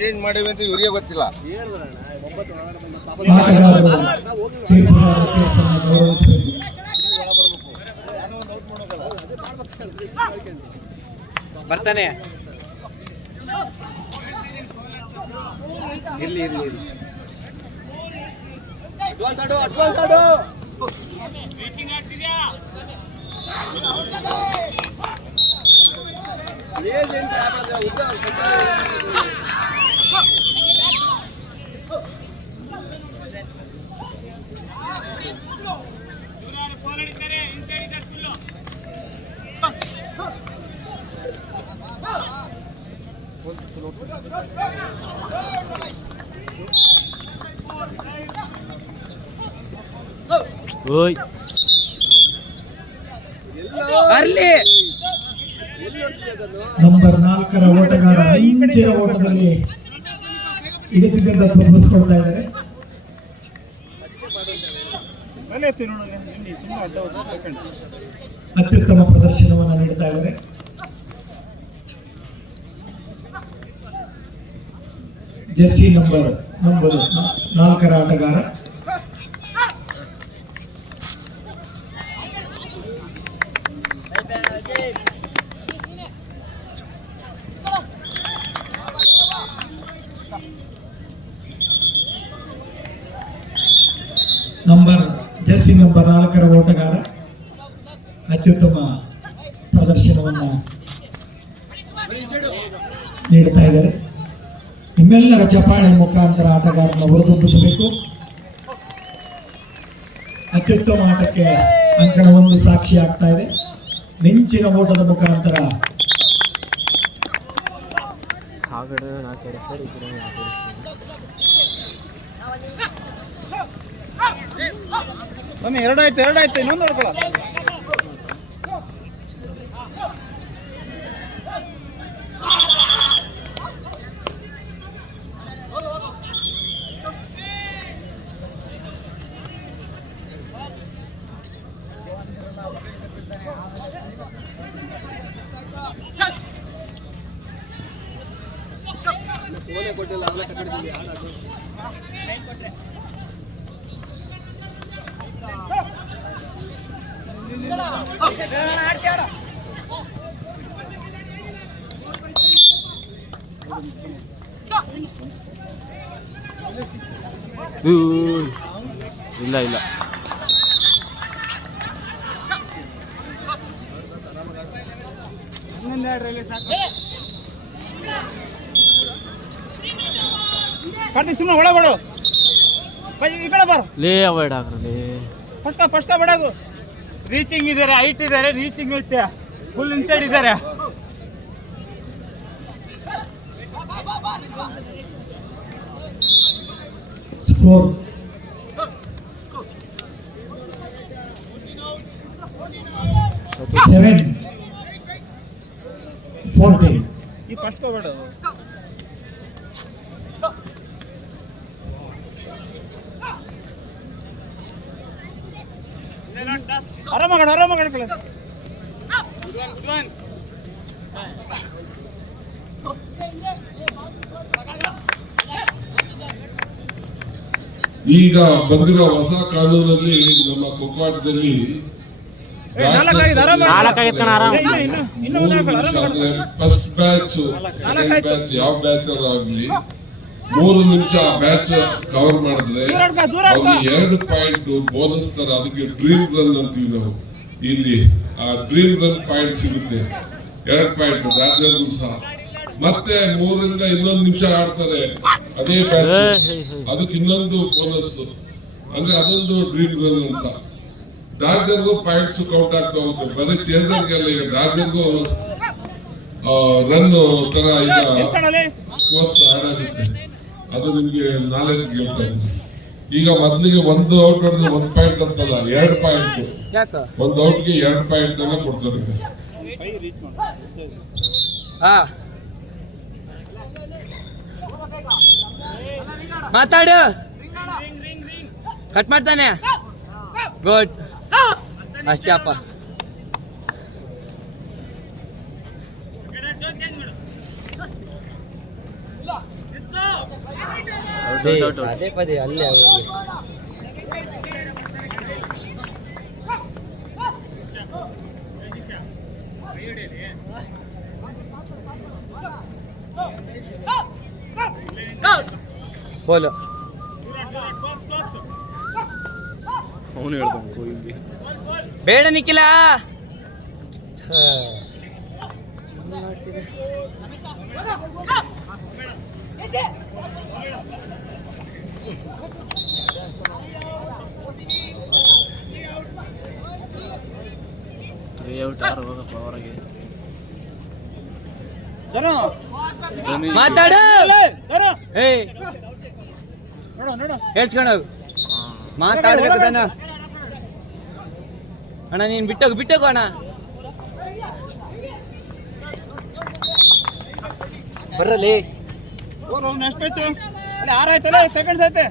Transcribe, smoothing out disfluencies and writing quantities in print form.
Change ಮಾಡಿವಿ ಅಂತ ಇವರಿಗೆ ಗೊತ್ತಿಲ್ಲ. ಬರ್ತಾನೆ ಇರ್ಲಿ ಇರ್ಲಿ ಇರ್ಲಿ. ಓಯ್ ಅರ್ಲಿ ನಂಬರ್ 4ರ ಓಟಗಾರ ಮಿಂಚಿನ ಓಟದಲ್ಲಿ ಹಿಡಿತಿದ್ದಂತ ತೋರಿಸ್ಕೊಳ್ತಾ ಇದ್ದಾರೆ. ಅತ್ಯುತ್ತಮ ಪ್ರದರ್ಶನವನ್ನು ನೀಡ್ತಾ ಇದ್ದಾರೆ. ಜೆರ್ಸಿ ನಂಬರ್ 4ರ ಆಟಗಾರ ಜೆರ್ಸಿ ನಂಬರ್ 4ರ ಓಟಗಾರ ಅತ್ಯುತ್ತಮ ಪ್ರದರ್ಶನವನ್ನು ನೀಡುತ್ತಾ ಇದ್ದಾರೆ. ನಿಮ್ಮೆಲ್ಲರ ಚಪ್ಪಾಳೆ ಮುಖಾಂತರ ಆಟಗಾರನ ಹೊರತುಂಬಿಸಬೇಕು. ಅತ್ಯುತ್ತಮ ಆಟಕ್ಕೆ ಅಂಕಣ 1 ಸಾಕ್ಷಿ ಆಗ್ತಾ ಇದೆ. ಮಿಂಚಿನ ಓಟದ ಮುಖಾಂತರ ಎರಡಾಯ್ತು ಇನ್ನೊಂದು ನೋಡ್ಕೊಳ. ಕೊಟ್ಟಿಲ್ಲ ಅವಳ ಕಟ್ಟಿದ್ದೀವಿ ಆಡೋದು. ಇಲ್ಲ ಇಲ್ಲ ಸುಮ್ಮನೆ ಒಳಗಡು ಈ ಕಡೆ ಬರ ಲೇ ಅವಾಯ್ಡ್ ಆಗ್ರಲ್ಲಿ ಫಸ್ಟ್ ಬಡಗು. ರೀಚಿಂಗ್ ಇದಾರೆ, ಹೈಟ್ ಇದಾರೆ, ರೀಚಿಂಗ್ ಇರುತ್ತೆ, ಫುಲ್ ಇನ್ಸೈಡ್ ಇದಾರೆ. ಸ್ಕೋರ್ 7-14. ಈ ಫಸ್ಟ್ ಬೇಡ ಆರಾಮಾಗಡ ಈಗ ಬಂದಿರೋ ಹೊಸ ಕಾನೂನಲ್ಲಿ ನಮ್ಮ ಕೊಕ್ಕಾಟದಲ್ಲಿ ಫಸ್ಟ್ ಬ್ಯಾಚ್ ಸೆಕೆಂಡ್ ಬ್ಯಾಚ್ ಯಾವ ಬ್ಯಾಚ್ ಆಗ್ಲಿ 3 ನಿಮಿಷ ಬ್ಯಾಚ್ ಕವರ್ ಮಾಡಿದ್ರೆ ಅವ್ರಿಗೆ 2 ಪಾಯಿಂಟ್ ಬೋನಸ್ ತರ, ಅದಕ್ಕೆ ಡ್ರೀಮ್ ರನ್ ಅಂತೀವಿ ನಾವು. ಇಲ್ಲಿ ಆ ಡ್ರೀಮ್ ರನ್ ಪಾಯಿಂಟ್ ಸಿಗುತ್ತೆ, 2 ಪಾಯಿಂಟ್ ರಾಜ್ಯಗೂ ಸಹ. ಮತ್ತೆ 3ರಿಂದ ಇನ್ನೊಂದು ನಿಮಿಷ ಆಡ್ತಾರೆ ಅದೇ ಬ್ಯಾಚ್, ಅದಕ್ಕೆ ಇನ್ನೊಂದು ಬೋನಸ್, ಅಂದ್ರೆ ಅದೊಂದು ಡ್ರೀಮ್ ರನ್ ಅಂತ. ಡಾರ್ಜರ್ಗೂ ಪಾಯಿಂಟ್ಸ್ ಕೌಂಟ್ ಆಗ್ತಾ ಹೋಗುತ್ತೆ, ಬರೀ ಚೇಸರ್ಗೆಲ್ಲ. ಈಗ ಡಾರ್ಜರ್ಗೂ ರನ್ ತರ ಈಗ ಸ್ಕೋರ್ಸ್ ಆಡ್ ಆಗುತ್ತೆ, ಅದು ನಿಮ್ಗೆ ನಾಲೆಜ್ ಹೇಳ್ತಾ ಇದ್ದೀನಿ. ಈಗ ಮೊದ್ಲಿಗೆ 1 ಔಟ್ ಹೊಡೆದ್ರೆ 1 ಪಾಯಿಂಟ್ ಅಂತಲ್ಲ, 2 ಪಾಯಿಂಟ್. 1 ಔಟ್ಗೆ 2 ಪಾಯಿಂಟ್ ಎಲ್ಲ ಕೊಡ್ತಾರೆ. ಮಾತಾಡು, ಕಟ್ ಮಾಡ್ತಾನೆ. ಗುಡ್, ಅಷ್ಟೇ ಅಪ್ಪ. ಪದೇ ಪದೇ ಅಲ್ಲೇ ಹೋಗಿ ಬೋಲು ಅವನು ಹೇಳ್ತಾನೆ ಕೊಹ್ಲಿ ಬೇಡ ನಿಖಿಲ ಲೇಔಟ್ ಯಾರು ಹೋಗಪ್ಪ ಹೊರಗೆ ಮಾತಾಡು ಏ ನೋಡು ಹೇಳ್ಸ್ಕೊಂಡು ಮಾತಾಡ್ಬೇಕು ತಾನ ಅಣ್ಣ ನೀನ್ ಬಿಟ್ಟೋಗು ಅಣ್ಣ ಬರ್ರಲ್ಲಿ ನೆಕ್ಸ್ಟ್ ಮ್ಯಾಚ್ ಅಲ್ಲಿ 6 ಆಯ್ತಲ್ಲ ಸೆಕೆಂಡ್ಸ್ ಐತೆ